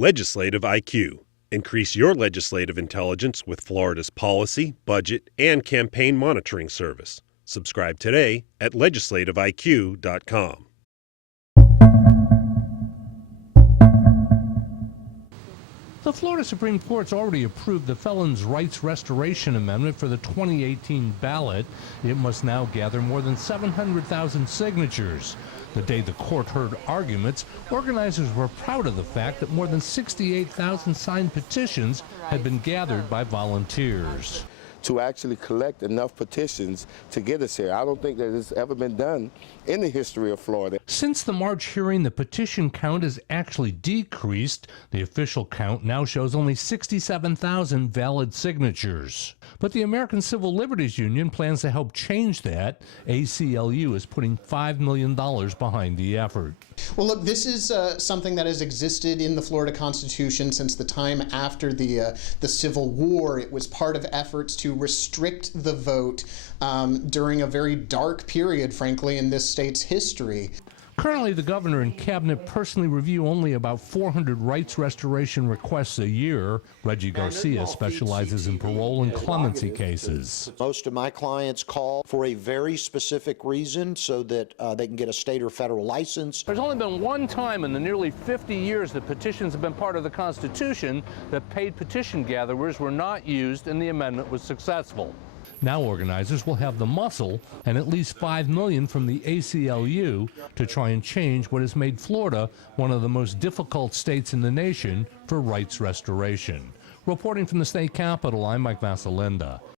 Legislative IQ. Increase your legislative intelligence with Florida's policy, budget, and campaign monitoring service. Subscribe today at legislativeiq.com. The Florida Supreme Court's already approved the Felons Rights Restoration Amendment for the 2018 ballot. It must now gather more than 700,000 signatures. The day the court heard arguments, organizers were proud of the fact that more than 68,000 signed petitions had been gathered by volunteers. To actually collect enough petitions to get us here. I don't think that it's ever been done in the history of Florida. Since the March hearing, the petition count has actually decreased. The official count now shows only 67,000 valid signatures. But the American Civil Liberties Union plans to help change that. ACLU is putting $5 million behind the effort. Well, look, this is something that has existed in the Florida Constitution since the time after the Civil War. It was part of efforts to restrict the vote during a very dark period, frankly, in this state's history. Currently, the governor and cabinet personally review only about 400 rights restoration requests a year. Reggie Garcia specializes in parole and clemency cases. Most of my clients call for a very specific reason so that they can get a state or federal license. There's only been one time in the nearly 50 years that petitions have been part of the Constitution that paid petition gatherers were not used and the amendment was successful. Now organizers will have the muscle and at least $5 million from the ACLU to try and change what has made Florida one of the most difficult states in the nation for rights restoration. Reporting from the state capitol, I'm Mike Vassalinda.